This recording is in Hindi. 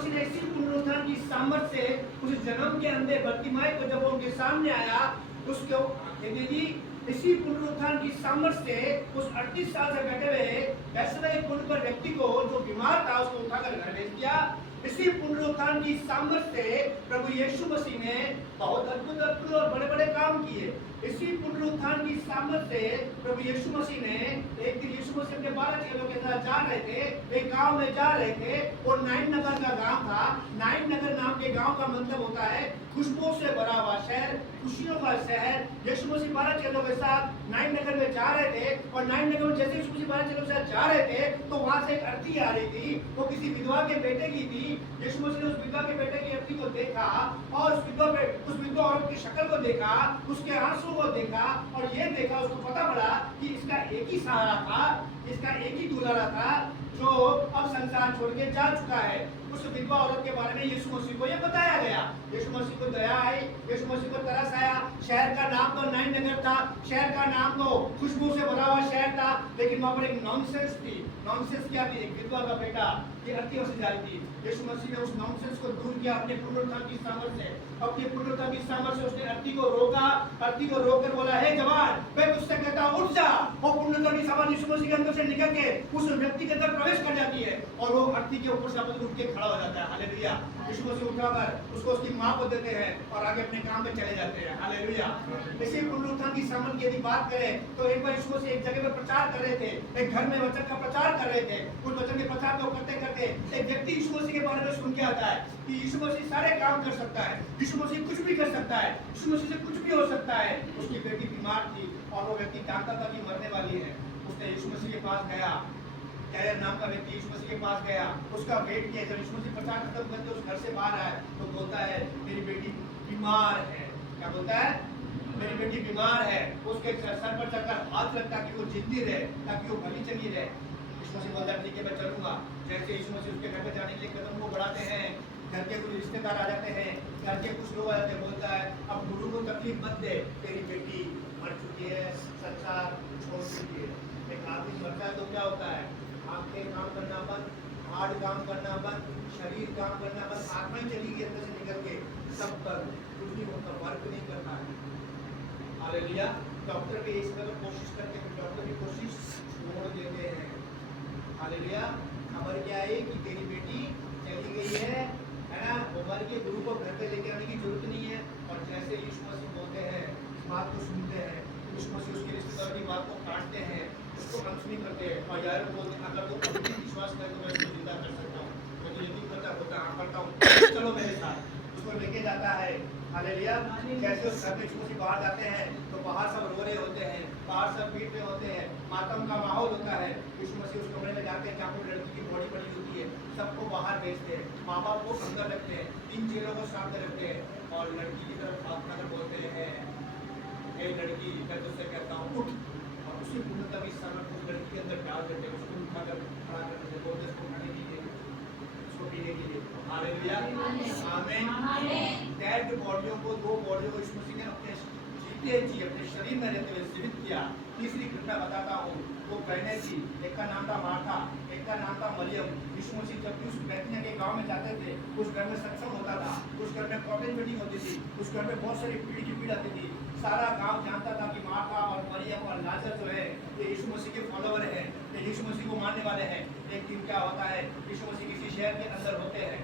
मसीह ने इसी पुनरुत्थान की सामर्थ्य से उस जन्म के अंधे बर्तिमाई को जब वो उनके सामने आया, उसको आंखें दे दी। इसी पुनरुत्थान की सामर्थ्य से उस 38 साल से बैठे हुए ऐसे पुण्य पर व्यक्ति को जो बीमार था उसको उठाकर घर भेज दिया। इसी पुनरुत्थान की सामर्थ्य से प्रभु यीशु मसीह ने बहुत अद्भुत अद्भुत और बड़े बड़े काम किए। इसी पुनरुत्थान की सामर्थ्य से प्रभु यीशु मसीह ने एक दिन यीशु मसीह के 12 चेलों के साथ जा रहे थे, एक गांव में जा रहे थे और नाइन नगर का गांव था। नाइन नगर नाम के गांव का मतलब होता है खुशबुओं से भरा हुआ शहर, खुशियों का शहर। यीशु मसीह 12 चेलों के साथ नाइन नगर में जा रहे थे और नाइन नगर में जैसे यीशु मसीह 12 चेलों के साथ जा रहे थे तो वहां से एक अर्थी आ रही थी। वो किसी विधवा के बेटे की थी। यीशु मसीह ने उस विधवा के बेटे की अर्थी को देखा और उस विधवा औरत की शक्ल को देखा, उसके आंसू को देखा और ये देखा, उसको पता पड़ा कि इसका एक ही सहारा था, इसका एक ही दुलारा था जो अब संसार छोड़ के जा चुका है। उस विधवा औरत के बारे में यीशु मसीह को ये बताया गया। यीशु मसीह को दया आई, यीशु मसीह को तरस आया। शहर का नाम तो नाइन नगर था, शहर का नाम तो खुशबू से भरा हुआ शहर था, लेकिन वहां पर एक नॉनसेंस थी। नॉनसेंस क्या थी? एक विधवा का बेटा ये अर्थी से जा रही थी। यीशु मसीह ने उस नॉनसेंस को दूर किया अपने पुनरुत्थान की सामर्थ्य से। अपने पुनरुत्थान की सामर्थ्य से उसने अर्थी को रोका। अर्थी को रोककर बोला, हे जवान, मैं तुझसे कहता हूं उठ जा। और पुनरुत्थान की सामर्थ्य यीशु मसीह के अंदर से निकल के उस व्यक्ति के अंदर प्रवेश कर जाती है और वो अर्थी के ऊपर से उठ के खड़ा हो जाता है। हालेलुया। यीशु मसीह उठाकर उसको उसकी मां को देते हैं और आगे अपने काम पे चले जाते हैं। हालेलुया। इसी पुनरुत्थान की सामर्थ्य की यदि बात करें तो एक बार यीशु मसीह एक जगह पे प्रचार कर रहे थे, एक घर में वचन का प्रचार कर रहे थे। उस वचन के प्रचार को करते करते एक व्यक्ति यीशु मसीह के बारे में सुन के आता है कि यीशु मसीह सारे काम कर सकता है, यीशु मसीह कुछ भी कर सकता है, यीशु मसीह से कुछ भी हो सकता है। उसकी बेटी बीमार थी और वो व्यक्ति जानता था कि मरने वाली है। उसने यीशु मसीह के पास गया, कैरियर नाम का व्यक्ति यीशु मसीह के पास गया, उसका वेट किया। जब यीशु मसीह प्रचार खत्म करके उस घर से बाहर आया तो बोलता है मेरी बेटी बीमार है। क्या बोलता है? मेरी बेटी बीमार है। उसके सर पर चढ़कर हाथ रखता कि वो जिंदी रहे, ताकि वो भली चंगी रहे। यीशु मसीह बोलता है ठीक है मैं चलूंगा। जैसे यीशु मसीह उसके घर पे जाने के लिए कदम को बढ़ाते हैं, घर के कुछ रिश्तेदार आ जाते हैं, घर के कुछ लोग आ जाते हैं। बोलता है अब गुरु को तकलीफ मत दे, तेरी बेटी मर चुकी है, संसार छोड़ चुकी है। एक आदमी मरता है तो क्या होता है? आंखें काम करना बंद, हार्ट काम करना बंद, शरीर काम करना बंद, आत्मा ही चली गई अंदर से निकल के, सब बंद, कुछ भी होता, वर्क नहीं करता है। हालेलुया। डॉक्टर भी इसमें तो कोशिश करते हैं, डॉक्टर भी कोशिश छोड़ देते हैं। हालेलुया। खबर क्या है कि तेरी बेटी चली गई है ना, वो मर के गुरु को घर पे लेके आने की जरूरत नहीं है। और जैसे यीशु मसीह बोलते हैं, इस बात को सुनते हैं, यीशु मसीह उसके रिश्तेदार की बात को काटते हैं, उसको अनसुनी करते हैं और यार बोलते हैं अगर तो अभी विश्वास करे तो मैं इसको जिंदा कर सकता हूँ, मैं तो यकीन करता हूँ, चलो मेरे साथ। उसको लेके जाता है। हालेलुया। जैसे उस घर में यीशु मसीह बाहर जाते हैं तो बाहर सब रो रहे होते हैं, बाहर सब पीट रहे होते हैं, मातम का माहौल होता है। यीशु मसीह उस कमरे में जाते हैं जहाँ पर लड़की की बॉडी पड़ी होती है, सबको बाहर भेजते हैं, माँ बाप को अंदर रखते हैं, 3 चेलों को सामने रखते हैं और लड़की की तरफ हाथ उठाकर बोलते हैं, हे लड़की मैं तुझसे कहता हूँ उठ। और उसी पूर्णता की सामर्थ्य उस लड़की के अंदर डाल देते हैं, उसको उठाकर खड़ा कर देते हैं, बोलते हैं उसको खाने दीजिए, उसको पीने के लिए। हालेलुया। आमीन। डेड बॉडियों को, 2 बॉडियों को यीशु मसीह ने अपने जीते जी अपने शरीर में रहते हुए जीवित किया। तीसरी घटना बताता हूँ, वो बहनें थी, एक का नाम था मार्था, एक का नाम था मरियम। यीशु मसीह जब भी उस बैतनिय्याह के गांव में जाते थे, उस घर में सत्संग होता था, उस घर में कॉटेज मीटिंग होती थी, उस घर में बहुत सारी भीड़ की भीड़ आती थी। सारा गांव जानता था कि मार्था और मरियम और लाजर जो है ये यीशु मसीह के फॉलोवर हैं, ये यीशु मसीह को मानने वाले हैं। एक दिन क्या होता है, यीशु मसीह किसी शहर के अंदर होते हैं